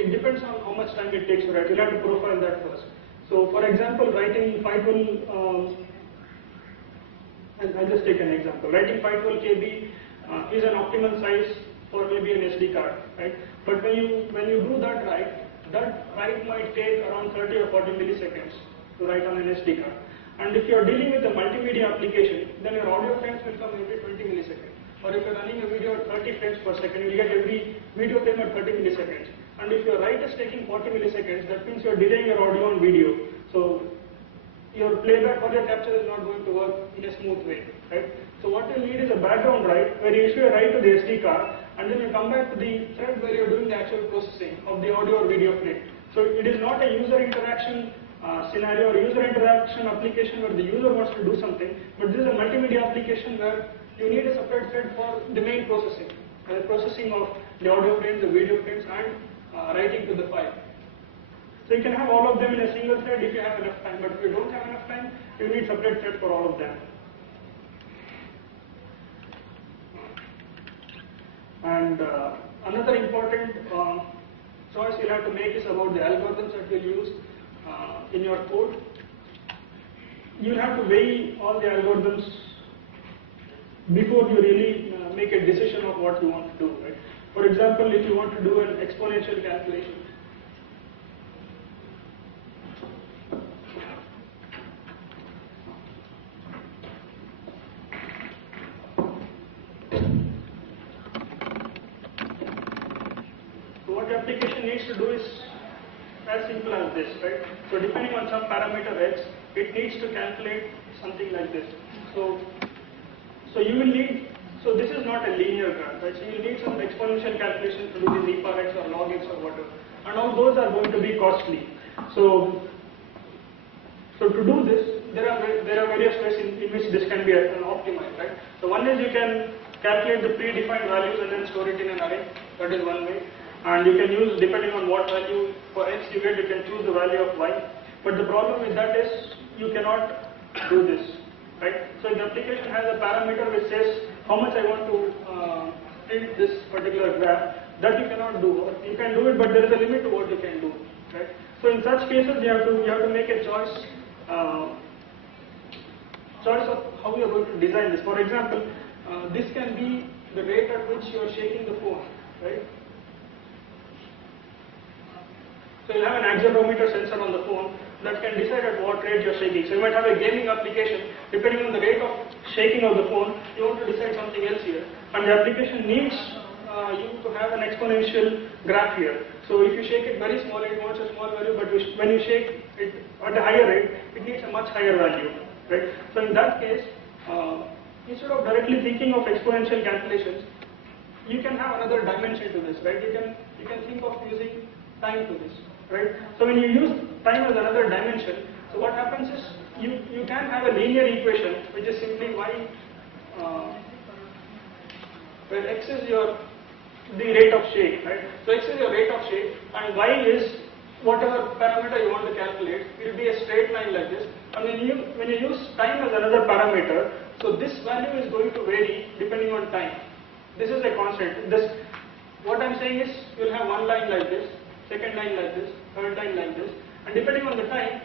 it depends on how much time it takes to write. You'll have to profile that first. So for example, writing 512, I'll just take an example. Writing 512 KB is an optimal size for maybe an SD card, right? But when you do that write might take around 30 or 40 milliseconds to write on an SD card. And if you're dealing with a multimedia application, then your audio frames will come every 20 milliseconds. Or if you're running a video at 30 frames per second, you'll get every video frame at 30 milliseconds. And if your write is taking 40 milliseconds, that means you're delaying your audio and video. So your playback or your capture is not going to work in a smooth way, right? So what you need is a background write, where you issue a write to the SD card, and then you come back to the thread where you're doing the actual processing of the audio or video frame. So it is not a user interaction scenario or user interaction application where the user wants to do something, but this is a multimedia application where you need a separate thread for the main processing, the processing of the audio frames, the video frames, and writing to the file. So you can have all of them in a single thread if you have enough time, but if you don't have enough time, you need separate thread for all of them. And another important choice you'll have to make is about the algorithms that you'll use in your code. You'll have to weigh all the algorithms before you really make a decision of what you want to do, right? For example, if you want to do an exponential calculation, so what the application needs to do is as simple as this, right? So depending on some parameter x, it needs to calculate something like this. So you will need, so this is not a linear graph, right? So you will need some exponential calculations to do this e power x or log x or whatever, and all those are going to be costly. So to do this, there are various ways in which this can be optimized, right? So one is you can calculate the predefined values and then store it in an array. That is one way. And you can use, depending on what value for x you get, you can choose the value of y. But the problem with that is you cannot do this, right? So the application has a parameter which says how much I want to print this particular graph. That you cannot do. You can do it, but there is a limit to what you can do, right? So in such cases, you have to make a choice of how you are going to design this. For example, this can be the rate at which you are shaking the phone, right? So you have an accelerometer sensor on the phone that can decide at what rate you're shaking. So you might have a gaming application, depending on the rate of shaking of the phone, you want to decide something else here. And the application needs you to have an exponential graph here. So if you shake it very small, it wants a small value, but when you shake it at a higher rate, it needs a much higher value, right? So in that case, instead of directly thinking of exponential calculations, you can have another dimension to this, right? You can think of using time to this, right? So when you use time as another dimension, so what happens is you can have a linear equation which is simply y, where x is the rate of shake, right? So x is your rate of shake and y is whatever parameter you want to calculate. It will be a straight line like this. And when you use time as another parameter, so this value is going to vary depending on time. This is a constant. What I'm saying is you'll have one line like this, second line like this, third line like this, and depending on the time,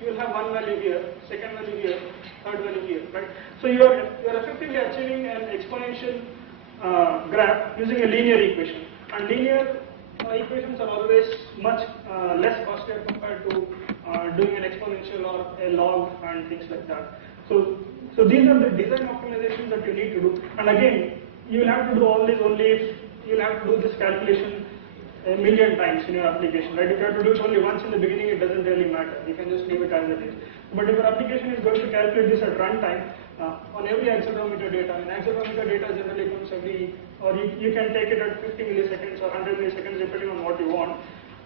you will have one value here, second value here, third value here, right? So you are effectively achieving an exponential graph using a linear equation, and linear equations are always much less costlier compared to doing an exponential or a log and things like that. So these are the design optimizations that you need to do, and again, you will have to do all this only if you will have to do this calculation a million times in your application, right? If you have to do it only once in the beginning, it doesn't really matter. You can just leave it as it is. But if your application is going to calculate this at runtime on every accelerometer data, and accelerometer data generally comes or you can take it at 50 milliseconds or 100 milliseconds depending on what you want.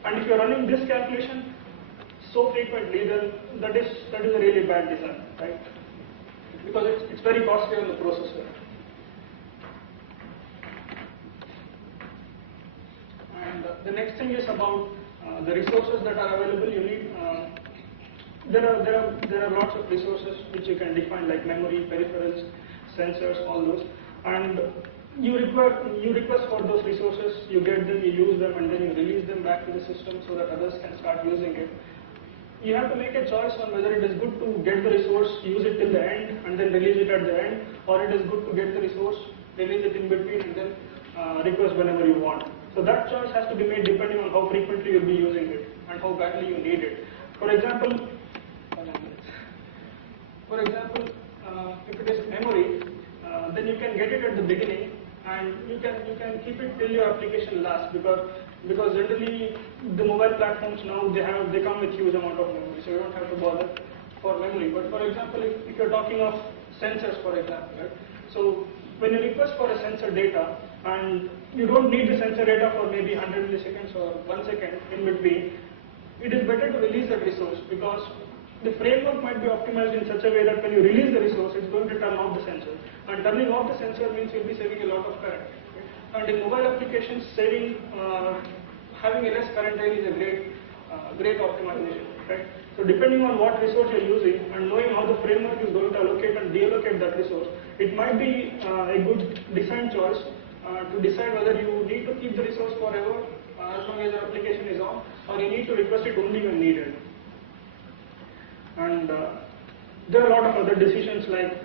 And if you're running this calculation so frequently, then that is a really bad design, right? Because it's very costly on the processor. And the next thing is about the resources that are available. You need there are lots of resources which you can define, like memory, peripherals, sensors, all those. And you request for those resources, you get them, you use them, and then you release them back to the system so that others can start using it. You have to make a choice on whether it is good to get the resource, use it till the end, and then release it at the end, or it is good to get the resource, release it in between, and then request whenever you want. So that choice has to be made depending on how frequently you'll be using it and how badly you need it. For example, if it is memory, then you can get it at the beginning, and you can keep it till your application lasts, because generally the mobile platforms now they come with huge amount of memory, so you don't have to bother for memory. But for example, if you're talking of sensors, for example, right? So when you request for a sensor data and you don't need the sensor data for maybe 100 milliseconds or 1 second in between, it is better to release that resource, because the framework might be optimized in such a way that when you release the resource, it's going to turn off the sensor. And turning off the sensor means you'll be saving a lot of current. And in mobile applications, having a less current drain is a great optimization. Right? So depending on what resource you're using and knowing how the framework is going to allocate and deallocate that resource, it might be a good design choice to decide whether you need to keep the resource forever as long as your application is on, or you need to request it only when needed. And there are a lot of other decisions, like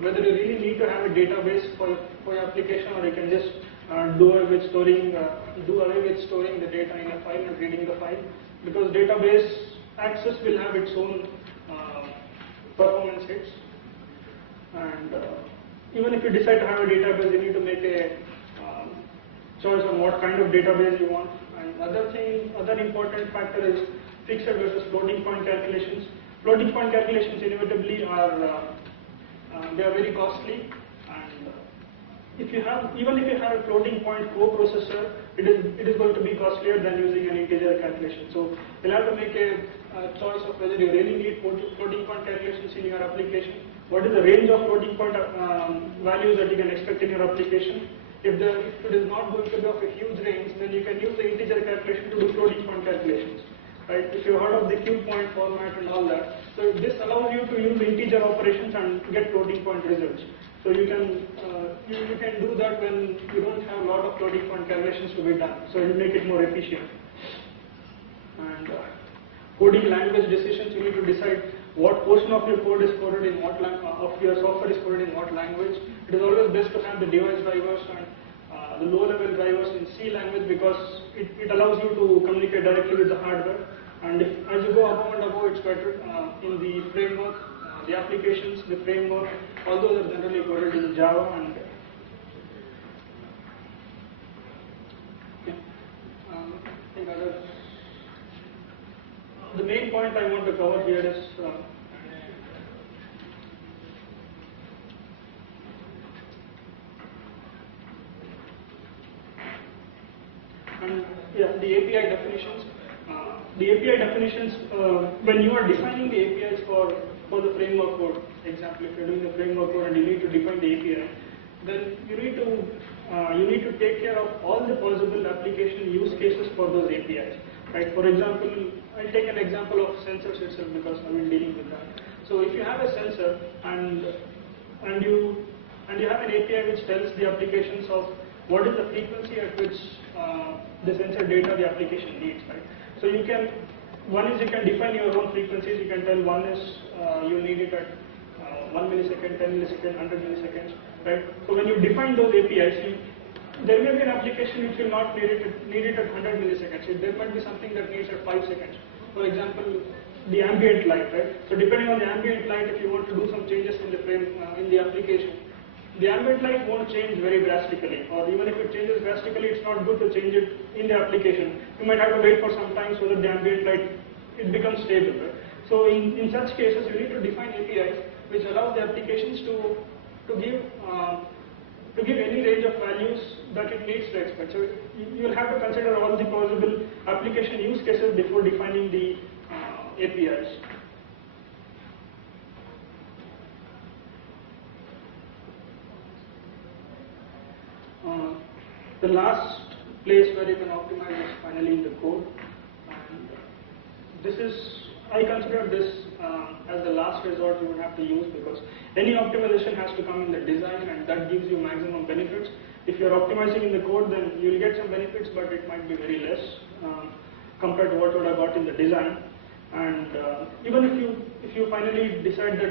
whether you really need to have a database for your application, or you can just do away with storing the data in a file and reading the file, because database access will have its own performance hits. And even if you decide to have a database, you need to make a choice on what kind of database you want. And other important factor is fixed versus floating point calculations. Floating point calculations inevitably are very costly, and even if you have a floating point coprocessor, it is going to be costlier than using an integer calculation. So you'll have to make a choice of whether you really need floating point calculations in your application. What is the range of floating point values that you can expect in your application? If it is not going to be of a huge range, then you can use the integer calculation to do floating point calculations. Right? If you heard of the cube point format and all that, so this allows you to use integer operations and get floating point results. So you can do that when you don't have a lot of floating point calculations to be done. So it will make it more efficient. And coding language decisions, you need to decide what portion of your code is coded in what of your software is coded in what language. It is always best to have the device drivers and the low-level drivers in C language, because it allows you to communicate directly with the hardware. And as you go above and above, it's better in the framework, the applications, the framework, all those are generally coded in Java. And I think the main point I want to cover here is the API definitions. The API definitions, when you are defining the APIs for the framework code, example, if you're doing the framework code and you need to define the API, then you need to take care of all the possible application use cases for those APIs. Right? For example, I'll take an example of sensors itself, because I've been dealing with that. So if you have a sensor and you have an API which tells the applications of what is the frequency at which the sensor data the application needs, right? So you can define your own frequencies. You can tell one is you need it at 1 millisecond, 10 milliseconds, 100 milliseconds, right? So when you define those APIs, there may be an application which will not need it at 100 milliseconds. There might be something that needs at 5 seconds. For example, the ambient light, right? So depending on the ambient light, if you want to do some changes in the application, the ambient light won't change very drastically, or even if it changes drastically, it's not good to change it in the application. You might have to wait for some time so that the ambient light becomes stable. Right? So in such cases, you need to define APIs which allow the applications to give any range of values that it needs to expect. So you will have to consider all the possible application use cases before defining the APIs. The last place where you can optimize is finally in the code. And this is, I I consider this as the last resort you would have to use, because any optimization has to come in the design, and that gives you maximum benefits. If you're optimizing in the code, then you'll get some benefits, but it might be very less compared to what you would have got in the design. And even if you finally decide that